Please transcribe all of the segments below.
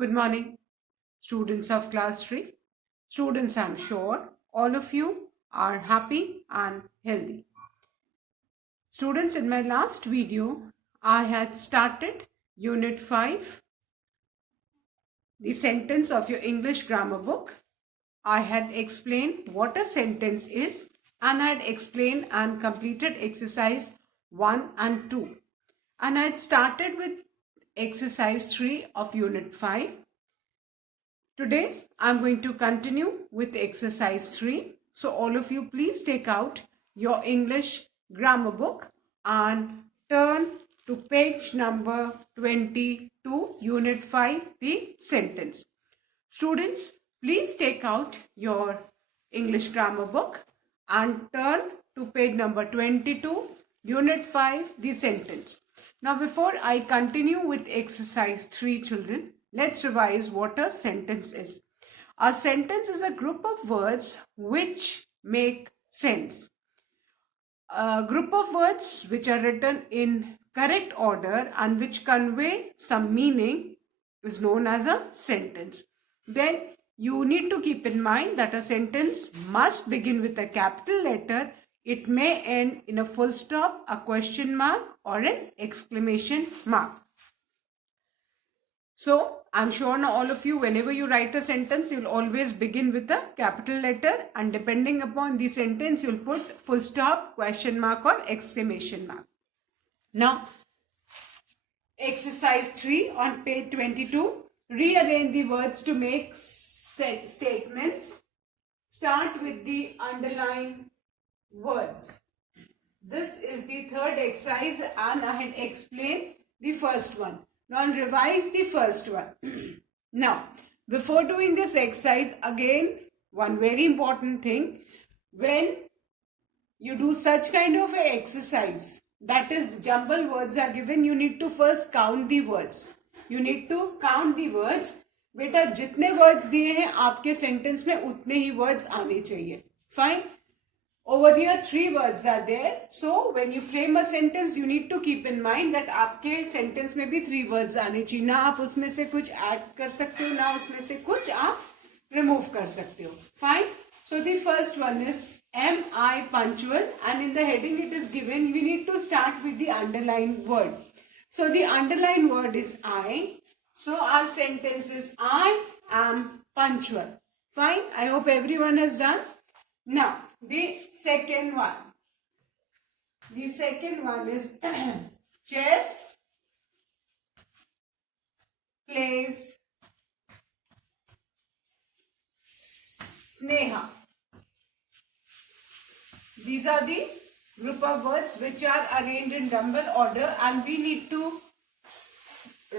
Good morning, students of class 3. Students, I'm sure all of you are happy and healthy. Students, in my last video, I had started Unit 5, the sentence of your English grammar book. I had explained what a sentence is and I had explained and completed exercise 1 and 2. And I had started with exercise 3 of Unit 5. Today, I'm going to continue with exercise 3. So all of you, please take out your English grammar book and turn to page number 22, Unit 5, the sentence. Students, please take out your English grammar book and turn to page number 22, Unit 5, the sentence. Now, before I continue with exercise 3, children, let's revise what a sentence is. A sentence is a group of words which make sense. A group of words which are written in correct order and which convey some meaning is known as a sentence. Then you need to keep in mind that a sentence must begin with a capital letter. It may end in a full stop, a question mark, or an exclamation mark. So, I'm sure now all of you, whenever you write a sentence, you'll always begin with a capital letter, and depending upon the sentence, you'll put full stop, question mark, or exclamation mark. Now, exercise 3 on page 22. Rearrange the words to make statements. Start with the underlined words. This is the third exercise and I had explained the first one. Now I'll revise the first one. Now, before doing this exercise, again, one very important thing. When you do such kind of an exercise, that is, jumble words are given, you need to first count the words. You need to count the words. बेटा जितने words दिए हैं आपके sentence में उतने ही words आने चाहिए. Fine. Over here, 3 words are there. So, when you frame a sentence, you need to keep in mind that आपके sentence में भी 3 words आने चाहिए. ना आप उसमें से कुछ add कर सकते हो, ना उसमें से कुछ आप remove कर सकते हो. Fine. So, the first one is am I punctual? And in the heading it is given, we need to start with the underlined word. So, the underlined word is I. So, our sentence is I am punctual. Fine. I hope everyone has done. Now, the second one. The second one is chess plays Sneha. These are the group of words which are arranged in jumble order and we need to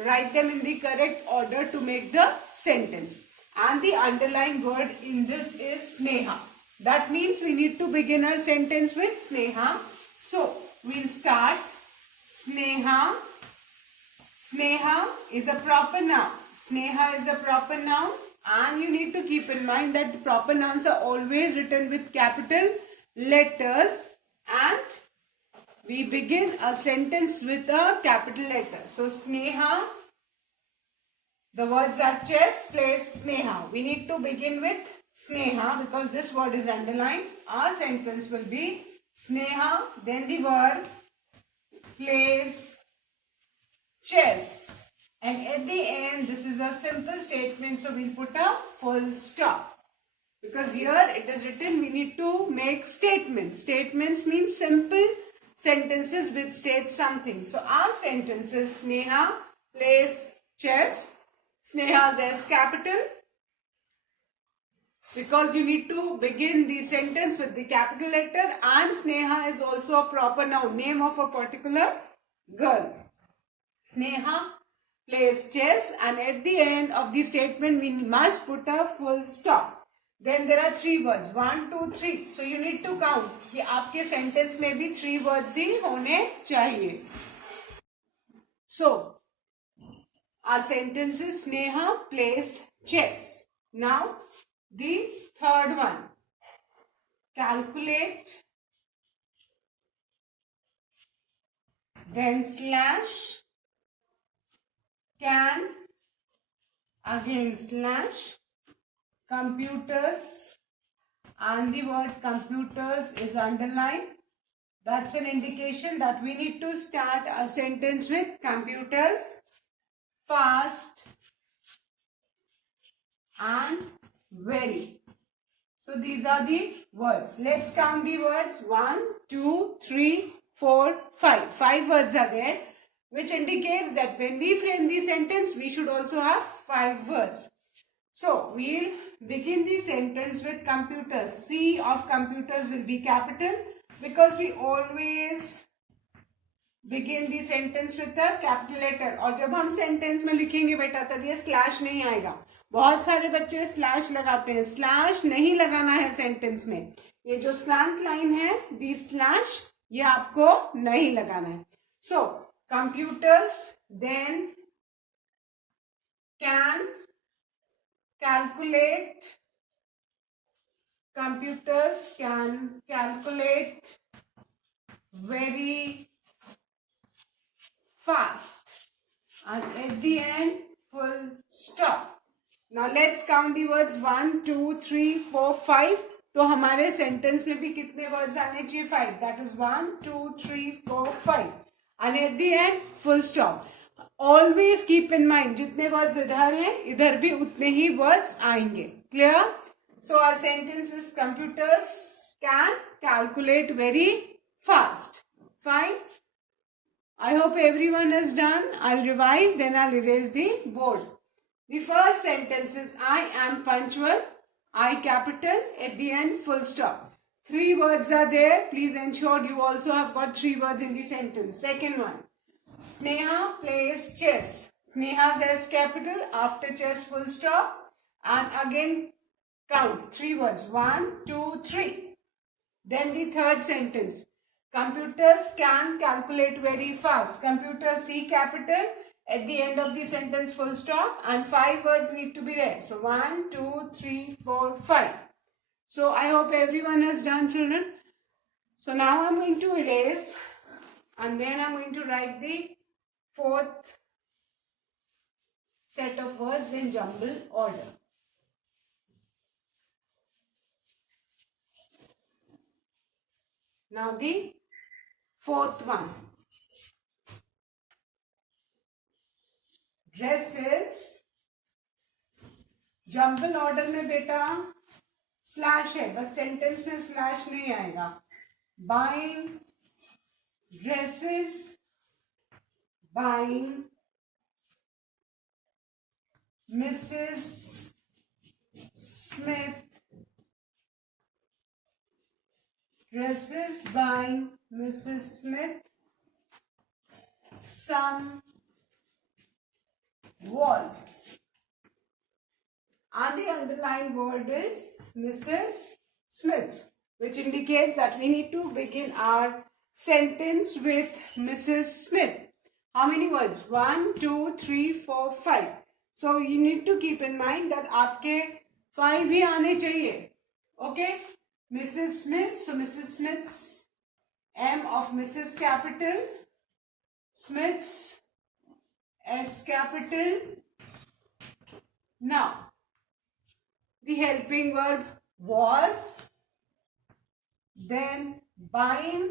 write them in the correct order to make the sentence. And the underlined word in this is Sneha. That means we need to begin our sentence with Sneha. So, we'll start Sneha. Sneha is a proper noun. Sneha is a proper noun. And you need to keep in mind that the proper nouns are always written with capital letters. And we begin a sentence with a capital letter. So, Sneha. The words are chess, plays, Sneha. We need to begin with Sneha because this word is underlined. Our sentence will be Sneha, then the word plays chess. And at the end, this is a simple statement, so we'll put a full stop. Because here it is written, we need to make statements. Statements means simple sentences which state something. So our sentence is Sneha plays chess. Sneha's S capital. Because you need to begin the sentence with the capital letter and Sneha is also a proper noun, name of a particular girl. Sneha plays chess and at the end of the statement we must put a full stop. Then there are 3 words, 1, 2, 3. So you need to count. कि आपके sentence में भी 3 words ही होने चाहिए. So, our sentence is Sneha plays chess. Now, the third one. Calculate, then slash, can, again slash, computers, and the word computers is underlined. That's an indication that we need to start our sentence with computers, fast, and very. So these are the words. Let's count the words. 1, 2, 3, 4, 5. 5 words are there, which indicates that when we frame the sentence, we should also have 5 words. So we'll begin the sentence with computers. C of computers will be capital because we always begin the sentence with a capital letter. और जब हम sentence में लिखेंगे बेटा तब ये slash नहीं आएगा. बहुत सारे बच्चे स्लैश लगाते हैं. स्लैश नहीं लगाना है सेंटेंस में. ये जो स्लैंट लाइन है, दी स्लैश, ये आपको नहीं लगाना है. So computers then can calculate, computers can calculate very fast, and at the end full stop. Now let's count the words 1, 2, 3, 4, 5. तो हमारे सेंटेंस में भी कितने वर्ड्स आने चाहिए? 5. That is 1, 2, 3, 4, 5. And at the end full stop. Always keep in mind जितने words इधर हैं इधर भी उतने ही वर्ड्स आएंगे. Clear? So our sentence is computers can calculate very fast. Fine. I hope everyone is done. I'll revise, then I'll erase the board. The first sentence is I am punctual, I capital, at the end full stop. 3 words are there. Please ensure you also have got 3 words in the sentence. Second one, Sneha plays chess. Sneha's S capital, after chess full stop, and again count 3 words, 1, 2, 3. Then the third sentence, computers can calculate very fast. Computers C capital, at the end of the sentence full stop, and 5 words need to be there. So 1, 2, 3, 4, 5. So I hope everyone has done, children. So now I'm going to erase, and then I'm going to write the fourth set of words in jumble order. Now the fourth one. Dresses. Jumble order में बेटा slash है, but sentence में slash नहीं आएगा. Buying dresses, buying Mrs Smith, dresses buying Mrs Smith, some was, and the underlined word is Mrs. Smith, which indicates that we need to begin our sentence with Mrs. Smith. How many words? 1, 2, 3, 4, 5. So you need to keep in mind that आपके 5 ही आने चाहिए. Okay? Mrs. Smith. So Mrs. Smith's M of Mrs. capital, Smith's S capital. Now the helping verb was, then buying,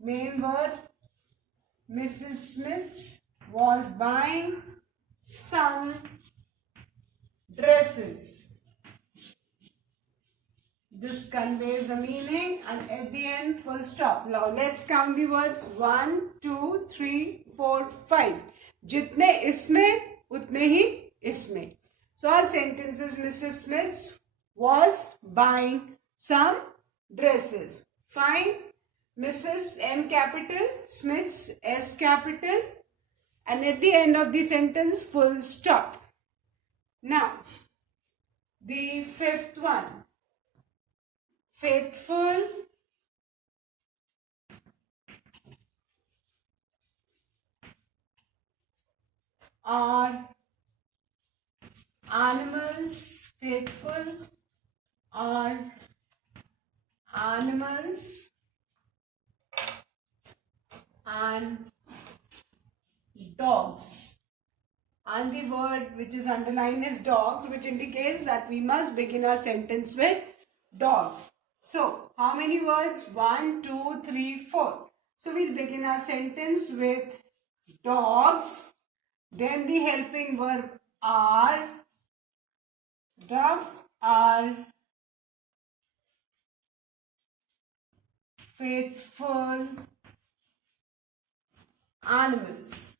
main verb, Mrs. Smith was buying some dresses. This conveys a meaning, and at the end full stop. Now let's count the words 1, 2, 3, 4, 5. जितने इसमें उतने ही इसमें. So our sentence is Mrs. Smith was buying some dresses. Fine. Mrs. M capital, Smith's S capital, and at the end of the sentence full stop. Now the fifth one, faithful, are animals. Faithful are animals, and dogs. and the word which is underlined is dogs, which indicates that we must begin our sentence with dogs. So, how many words? 1, 2, 3, 4. So, we'll begin our sentence with dogs. Then the helping verb are. Dogs are faithful animals.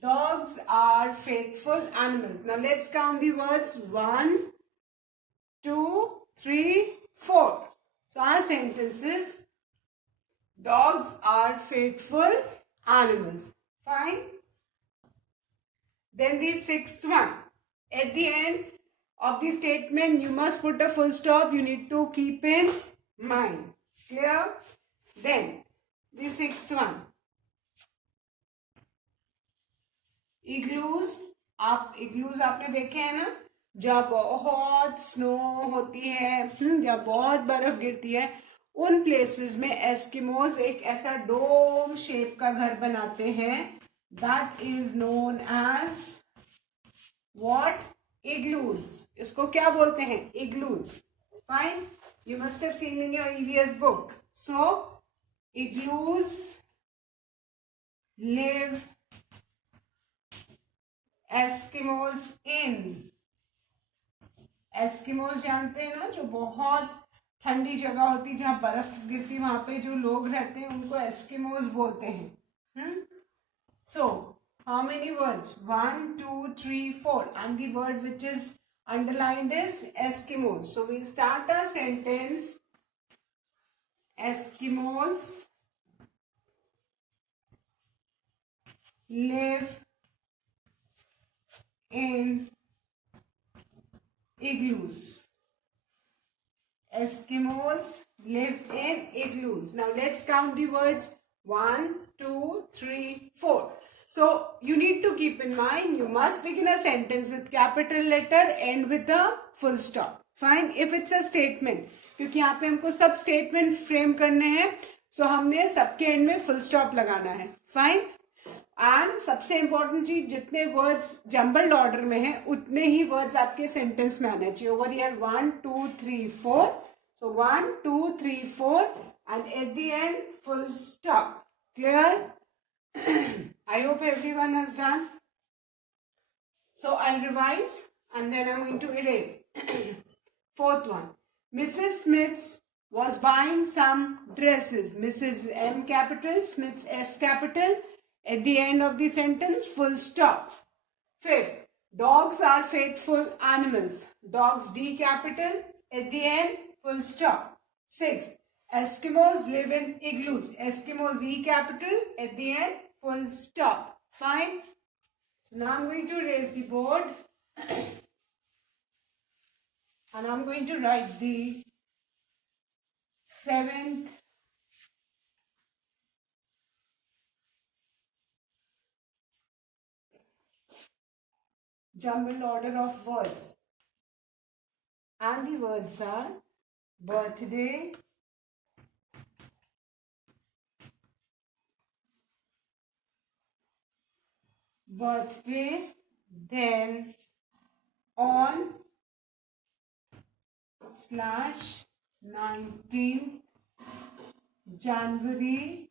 Dogs are faithful animals. Now let's count the words. 1, 2, 3, 4. So our sentence is dogs are faithful animals. Fine. Then the sixth one. At the end of the statement, you must put a full stop. You need to keep in mind. Clear? Then the sixth one. Igloos igloos आपने देखे हैं ना, जब बहुत snow होती है, जब बहुत बर्फ गिरती है, उन प्लेसेस में एस्किमोज एक ऐसा डोम शेप का घर बनाते हैं. That is known as what? Igloos. इसको क्या बोलते हैं? Igloos. Fine. You must have seen in your EVS book. So igloos live Eskimos in. Eskimos जानते हैं ना, जो बहुत ठंडी जगह होती, जहाँ बर्फ गिरती, वहां पे जो लोग रहते हैं उनको एस्किमोज बोलते हैं. So how many words? 1, 2, 3, 4 and the word which is underlined is Eskimos. So we'll start our sentence. Eskimos live in igloos. Eskimos live in igloos. Now let's count the words. 1, 2, 3, 4. So you need to keep in mind, you must begin a sentence with capital letter, end with a full stop. Fine. If it's a statement, क्योंकि यहाँ पे हमको सब statement frame करने हैं, so हमने सबके and में फुल स्टॉप लगाना है. फाइन. एंड सबसे इंपॉर्टेंट चीज, जितने वर्ड्स जम्बल्ड ऑर्डर में है उतने ही वर्ड्स आपके सेंटेंस में आने चाहिए. Over here 1, 2, 3, 4. So 1, 2, 3, 4 and at the and full stop. Clear? I hope everyone has done. So I'll revise and then I'm going to erase. Fourth one. Mrs. Smith was buying some dresses. Mrs. M capital, Smith's S capital. At the end of the sentence, full stop. Fifth. Dogs are faithful animals. Dogs D capital. At the end, full stop. Sixth. Eskimos live in igloos. Eskimos E capital. At the end, full stop. Fine. So now I'm going to raise the board and I'm going to write the seventh jumbled order of words. And the words are birthday, birthday, then on / 19th January.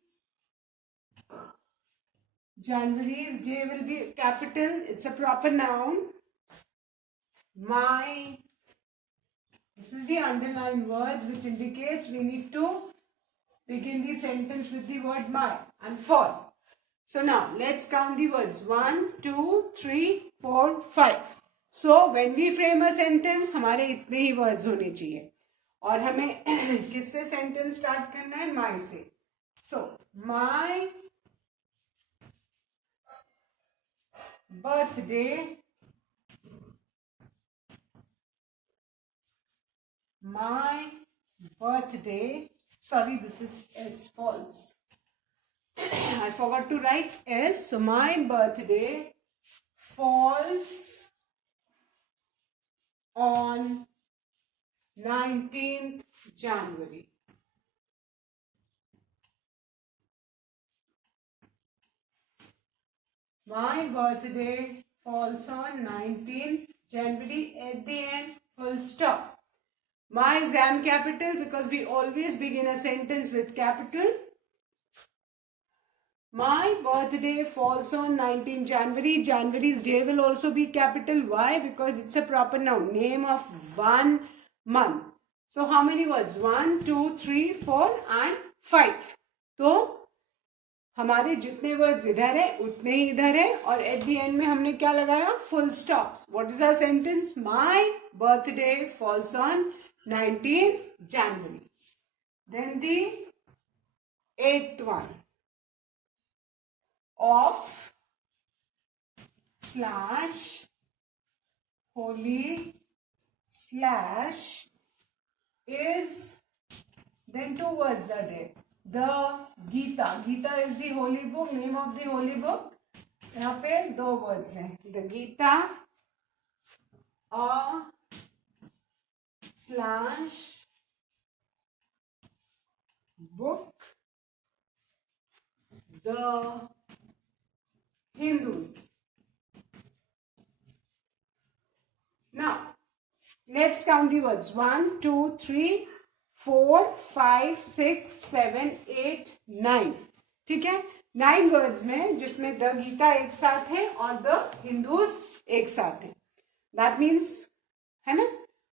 January's J will be capital. It's a proper noun. My. This is the underlined words which indicates we need to begin the sentence with the word my. And for. So now let's count the words. 1, 2, 3, 4, 5. So when we frame a sentence, हमारे इतने ही words होने चाहिए. और हमें किससे sentence start करना है? My से. So my birthday, my birthday. Sorry, this is S, false. I forgot to write S. So my birthday falls on 19th January. My birthday falls on 19th January. At the end, full stop. My exam capital, because we always begin a sentence with capital. My birthday falls on 19 January. January's day will also be capital. Why? Because it's a proper noun. Name of one month. So how many words? 1, 2, 3, 4 and 5. तो हमारे जितने words इधर है उतने ही इधर है और eight the and में हमने क्या लगाया? Full stop. What is our sentence? My birthday falls on 19 January. Then the eighth one. Of slash holy slash is, then two words are there. The Gita. Gita is the holy book. Name of the holy book. यहाँ पे दो words हैं. The Gita slash book. The Hindus. Now, let's count the words. 1, 2, 3, 4, 5, 6, 7, 8, 9. ठीक है? 9 words में जिसमें the Gita एक साथ है और द हिंदूज एक साथ है. दैट मीन्स, है ना,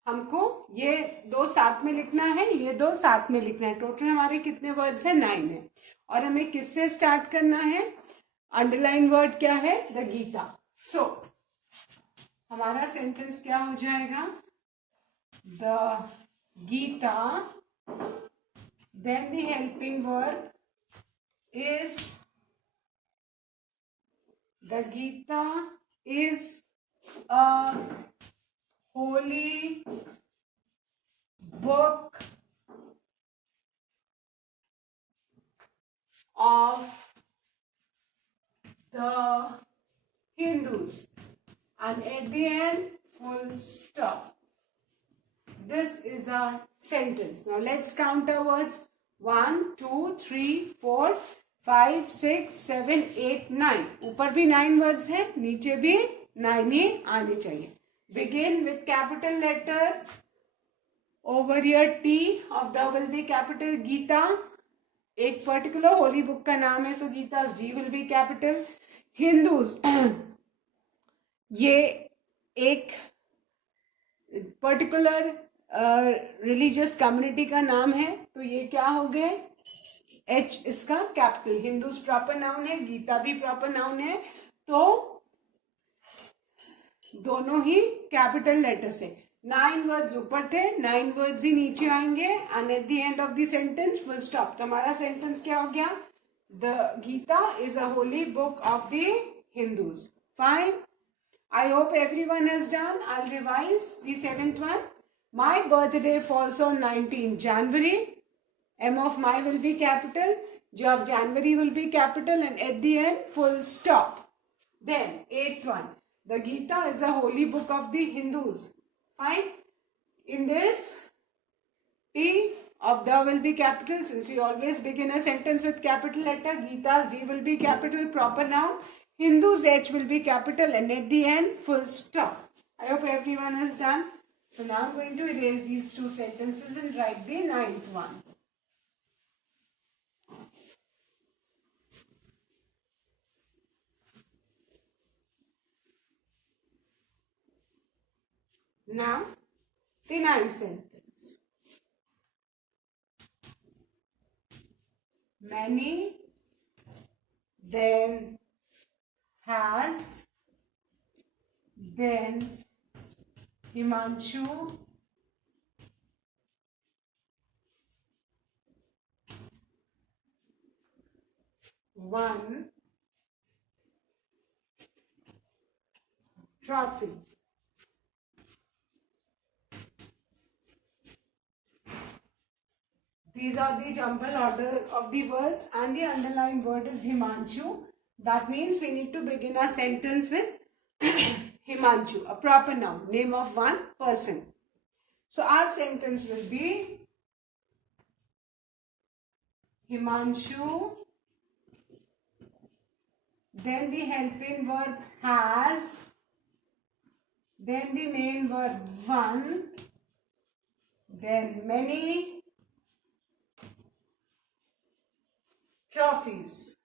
हमको ये दो साथ में लिखना है, ये दो साथ में लिखना है. टोटल हमारे कितने वर्ड्स हैं? 9 है. और हमें किससे स्टार्ट करना है? अंडरलाइन वर्ड क्या है? द गीता. सो हमारा सेंटेंस क्या हो जाएगा? The Gita, then the helping verb is, the Gita is a holy book of the Hindus. And at the end, full stop. This is our sentence. Now let's count our words. 1, 2, 3, 4, 5, 6, 7, 8, 9. ऊपर भी 9 words हैं, नीचे भी 9 ही आने चाहिए. Begin with capital letter. Over here T of the will be capital. Gita, एक particular Holi book का नाम है, सो गीता's D will be capital. Hindus, ये एक पर्टिकुलर रिलीजियस कम्युनिटी का नाम है, तो ये क्या हो गए? H इसका कैपिटल. हिंदूज प्रॉपर नाउन है, गीता भी प्रॉपर नाउन है, तो दोनों ही कैपिटल लेटर से. 9 वर्ड्स ऊपर थे, 9 वर्ड्स ही नीचे आएंगे. And at the end of the sentence full stop. तो हमारा सेंटेंस क्या हो गया? The Gita is a holy book of the Hindus. Fine. I hope everyone has done. I'll revise the 7th one. My birthday falls on 19 January. M of my will be capital. J of January will be capital, and at the end full stop. Then 8th one. The Gita is a holy book of the Hindus. Fine. In this, T of the will be capital. Since we always begin a sentence with capital letter, Gita's D will be capital, proper noun. Hindu's H will be capital, and at the end full stop. I hope everyone has done. So now I'm going to erase these two sentences and write the 9th one. Now the 9th sentence. Many, then has, then Himanshu, won trophy. These are the jumble order of the words, and the underlined word is Himanshu. That means we need to begin our sentence with Himanshu, a proper noun, name of one person. So our sentence will be Himanshu then the helping verb has, then the main verb one, then many trophies.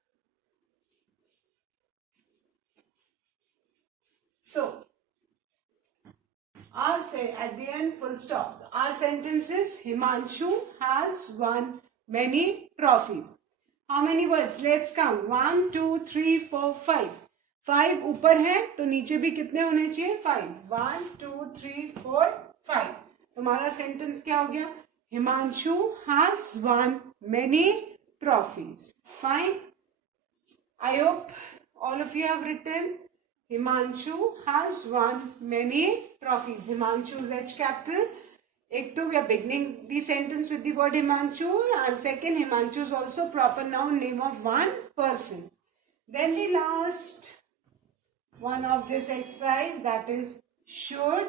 So, at the end, full stop. So our sentence is Himanshu has won many trophies. How many words? Let's count. 1, 2, 3, 4, 5. 5 ऊपर है तो नीचे भी कितने होने चाहिए? 5. 1, 2, 3, 4, 5. तुम्हारा sentence क्या हो गया? Himanshu has won many trophies. Fine. I hope all of you have written Himanshu has won many trophies. Himanshu's H capital. एक तो we are beginning the sentence with the word Himanshu, and second, Himanshu is also proper noun, name of one person. Then the last one of this exercise, that is should,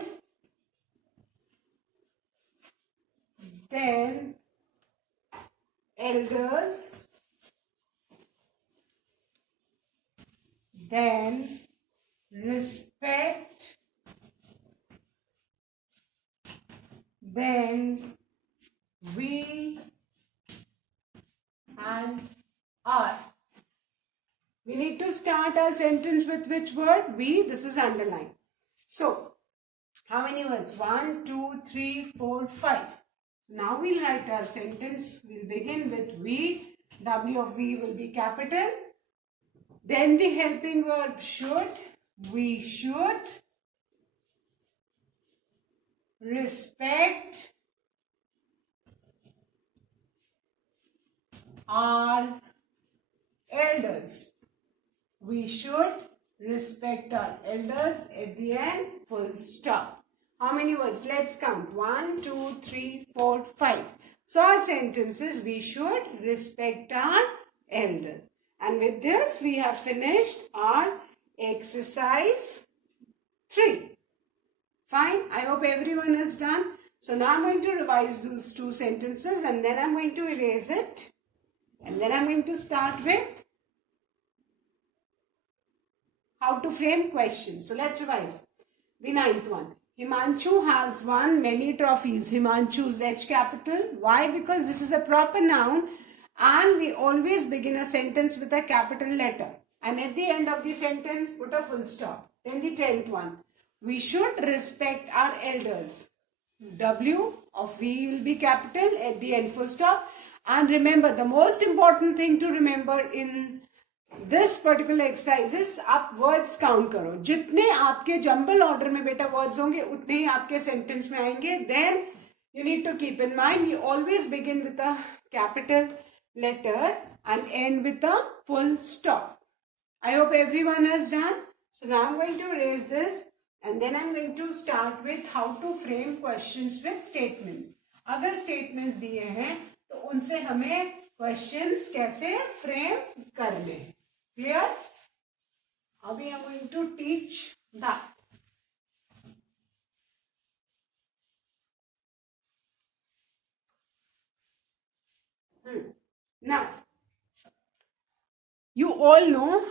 then elders, then respect, then we, and are. We need to start our sentence with which word? We. This is underlined. So, how many words? 1, 2, 3, 4, 5. Now we'll write our sentence. We'll begin with we. W of we will be capital. Then the helping verb should. We should respect our elders. We should respect our elders. At the end, full stop. How many words? Let's count. 1, 2, 3, 4, 5. So our sentence is we should respect our elders. And with this, we have finished our exercise 3. Fine. I hope everyone is done. So now I'm going to revise those 2 sentences and then I'm going to erase it. And then I'm going to start with how to frame questions. So let's revise. The 9th one. Himanshu has won many trophies. Himanshu's H capital. Why? Because this is a proper noun and we always begin a sentence with a capital letter. And at the end of the sentence, put a full stop. Then the 10th one. We should respect our elders. W of we will be capital, at the end full stop. And remember, the most important thing to remember in this particular exercise is आप words count करो. जितने आपके jumble order में बेटा words होंगे उतने ही आपके sentence में आएंगे. Then you need to keep in mind we always begin with a capital letter and end with a full stop. I hope everyone has done. So now I'm going to erase this and then I'm going to start with how to frame questions with statements. अगर statements दिए हैं तो उनसे हमें questions कैसे frame करने हैं. Clear? Abhi I'm going to teach that. Now, you all know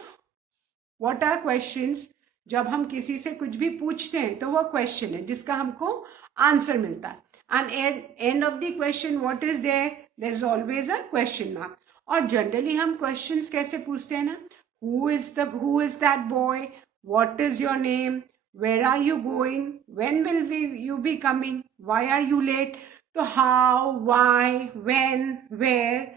what are questions. जब हम किसी से कुछ भी पूछते हैं तो वो क्वेश्चन है जिसका हमको आंसर मिलता है. And end of the question, what is there? There is always a question mark. और जनरली हम क्वेश्चंस कैसे पूछते हैं ना? Who is that boy? What is your name? Where are you going? When will you be coming? Why are you late? तो how, why, when, where,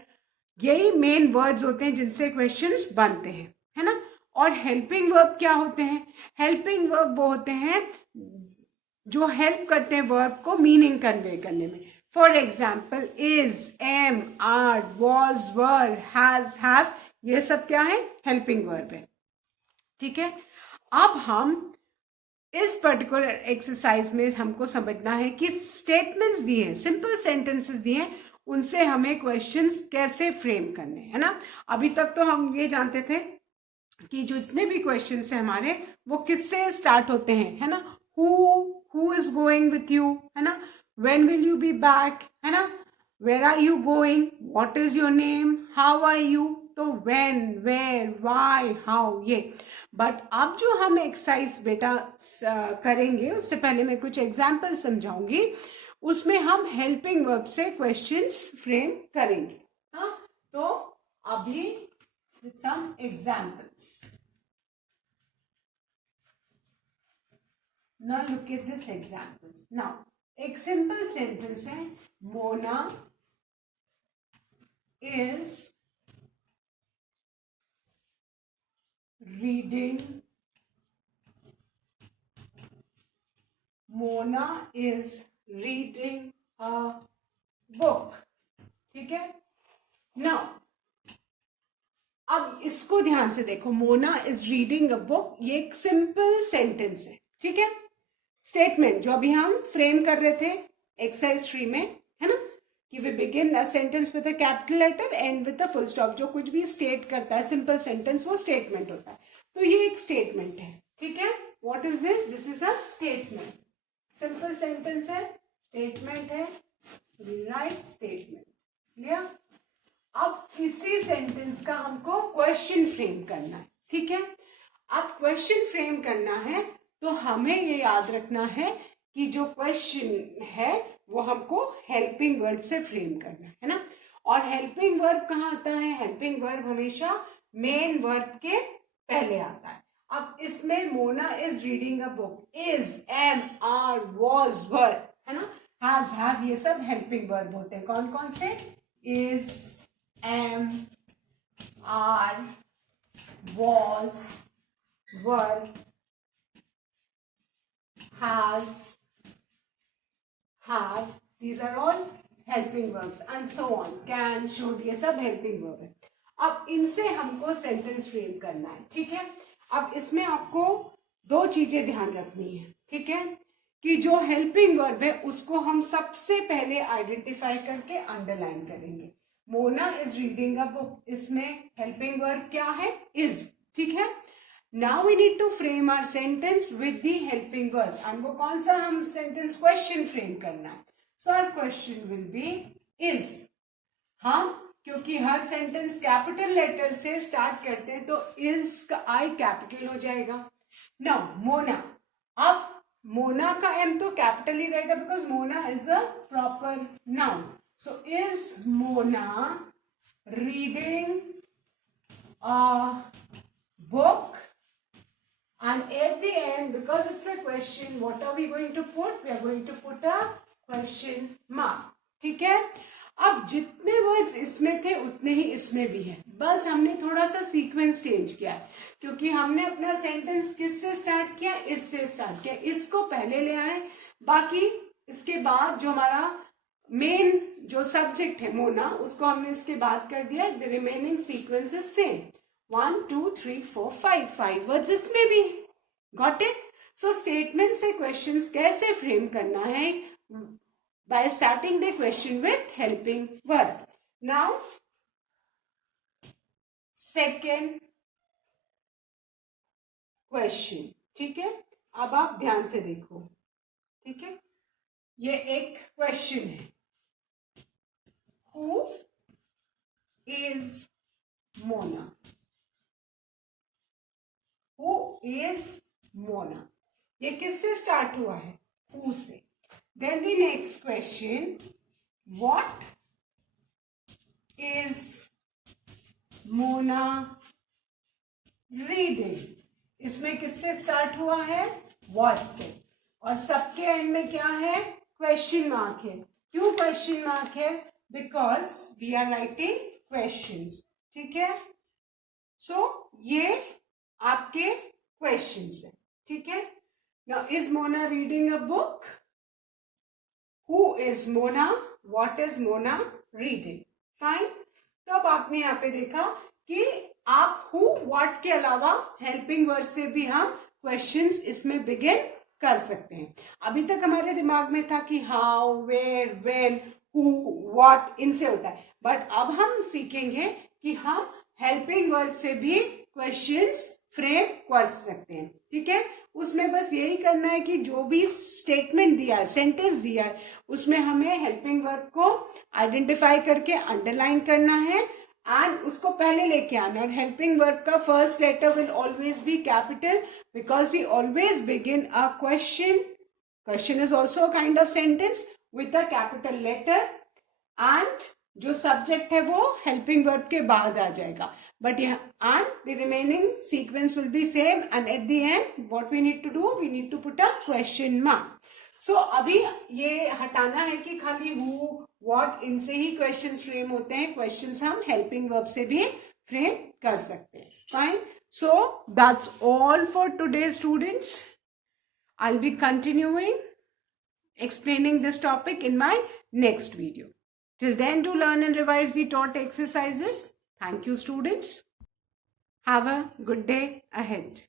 यही main words होते हैं जिनसे क्वेश्चंस बनते हैं, है ना? और हेल्पिंग वर्ब क्या होते हैं? हेल्पिंग वर्ब वो होते हैं जो हेल्प करते हैं वर्ब को मीनिंग कन्वे करने में. For example is, am, are, was, were, has, have, ये सब क्या है? हेल्पिंग वर्ब है. ठीक है. अब हम इस पर्टिकुलर एक्सरसाइज में हमको समझना है कि स्टेटमेंट्स दिए हैं, सिंपल सेंटेंसेस दिए हैं, उनसे हमें क्वेश्चंस कैसे फ्रेम करने, है ना? अभी तक तो हम ये जानते थे कि जितने भी क्वेश्चंस हैं हमारे वो किससे स्टार्ट होते हैं, है ना? Who is going with you, है ना? When will you be back, है ना? Where are you going, what is your name, how are you, तो व्हेन, वेयर, व्हाई, हाउ, ये। बट अब जो हम एक्सरसाइज बेटा करेंगे उससे पहले मैं कुछ एग्जाम्पल समझाऊंगी, उसमें हम हेल्पिंग वर्ब से क्वेश्चंस फ्रेम करेंगे। हाँ, तो अभी some examples. Now look at this examples. Now, एक simple sentence है, Mona is reading. Mona is reading a book. ठीक है? Now, अब इसको ध्यान से देखो, Mona is reading a book, ये एक सिंपल सेंटेंस है। ठीक है? स्टेटमेंट जो अभी हम फ्रेम कर रहे थे एक्सरसाइज 3 में, है ना, कि we begin a sentence with a capital letter and with a full stop. जो कुछ भी स्टेट करता है सिंपल सेंटेंस, वो स्टेटमेंट होता है। तो ये एक स्टेटमेंट है। ठीक है? What is this? This is a statement. Simple sentence है, स्टेटमेंट है, राइट स्टेटमेंट। क्लियर? अब इसी सेंटेंस का हमको क्वेश्चन फ्रेम करना है। ठीक है? अब क्वेश्चन फ्रेम करना है तो हमें ये याद रखना है कि जो क्वेश्चन है वो हमको हेल्पिंग वर्ब से फ्रेम करना है ना। और हेल्पिंग वर्ब कहाँ आता है? हेल्पिंग वर्ब हमेशा मेन वर्ब के पहले आता है। अब इसमें Mona is reading a book, is, am, are, was, were, है ना, हैज, हैव, ये सब हेल्पिंग वर्ब होते हैं। कौन कौन से? Is, am, are, was, were, has, have, these are all helping verbs and so on, can, should, ये सब helping verb है। अब इनसे हमको सेंटेंस फ्रेम करना है। ठीक है? अब इसमें आपको दो चीजें ध्यान रखनी है। ठीक है? कि जो हेल्पिंग वर्ब है उसको हम सबसे पहले आइडेंटिफाई करके अंडरलाइन करेंगे। Mona is reading a book, इसमें हेल्पिंग वर्ब क्या है? इज। ठीक है? Now we need to frame our sentence with the helping verb, and वो कौन सा हम sentence question frame करना है? So our question will be is। हाँ, क्योंकि हर sentence capital letter से start करते हैं तो is का I capital हो जाएगा। Now Mona, अब Mona का M तो capital ही रहेगा because Mona is a proper noun. So is Mona reading a book? And at the end, because it's a question, what are we going to put? We are going to put a question mark. ठीक है? अब जितने words इसमें थे उतने ही इसमें भी है, बस हमने थोड़ा सा सीक्वेंस चेंज किया है, क्योंकि हमने अपना सेंटेंस किससे स्टार्ट किया? इससे स्टार्ट किया। इसको पहले ले आए, बाकी इसके बाद जो हमारा मेन जो सब्जेक्ट है मोना, उसको हमने इसके बाद कर दिया। The remaining sequence is same. 1 2 3 4 5 words इसमें भी। Got it? सो स्टेटमेंट से क्वेश्चंस कैसे फ्रेम करना है? Bye starting the question with helping verb. Now second question. ठीक है? अब आप ध्यान से देखो। ठीक है? ये एक क्वेश्चन है, who is Mona? Who is Mona? ये किससे स्टार्ट हुआ है? Who से। Then the next question, what is Mona reading? इसमें किससे स्टार्ट हुआ है? What से। और सबके एंड में क्या है? क्वेश्चन मार्क है। क्यों क्वेश्चन मार्क है? Because we are writing questions. ठीक है? So ये आपके क्वेश्चंस है। ठीक है? Now is Mona reading a book? Who is Mona? What is Mona reading? Fine. तो अब आपने यहाँ पे देखा कि आप हु, व्हाट के अलावा हेल्पिंग वर्ड से भी हम क्वेश्चंस इसमें बिगिन कर सकते हैं। अभी तक हमारे दिमाग में था कि how, where, when, who, what, इनसे होता है, बट अब हम सीखेंगे कि हम हेल्पिंग वर्ड से भी क्वेश्चंस फ्रेम कर सकते हैं। ठीक है? उसमें बस यही करना है कि जो भी स्टेटमेंट दिया है, सेंटेंस दिया है, उसमें हमें हेल्पिंग वर्ब को आइडेंटिफाई करके अंडरलाइन करना है एंड उसको पहले लेके आना. और हेल्पिंग वर्ब का first letter will always be capital because we always begin a question. Question is also a kind of sentence with a capital letter. And जो सब्जेक्ट है वो हेल्पिंग वर्ब के बाद आ जाएगा. But and the remaining sequence will be same. And at the end what we need to do, we need to put a question mark. So अभी ये हटाना है कि खाली हु व्हाट इनसे ही क्वेश्चंस फ्रेम होते हैं. क्वेश्चंस हम हेल्पिंग वर्ब से भी फ्रेम कर सकते हैं. Fine. So that's all for today students. I'll be continuing explaining this topic in my next video. Till then, do learn and revise the taught exercises. Thank you, students. Have a good day ahead.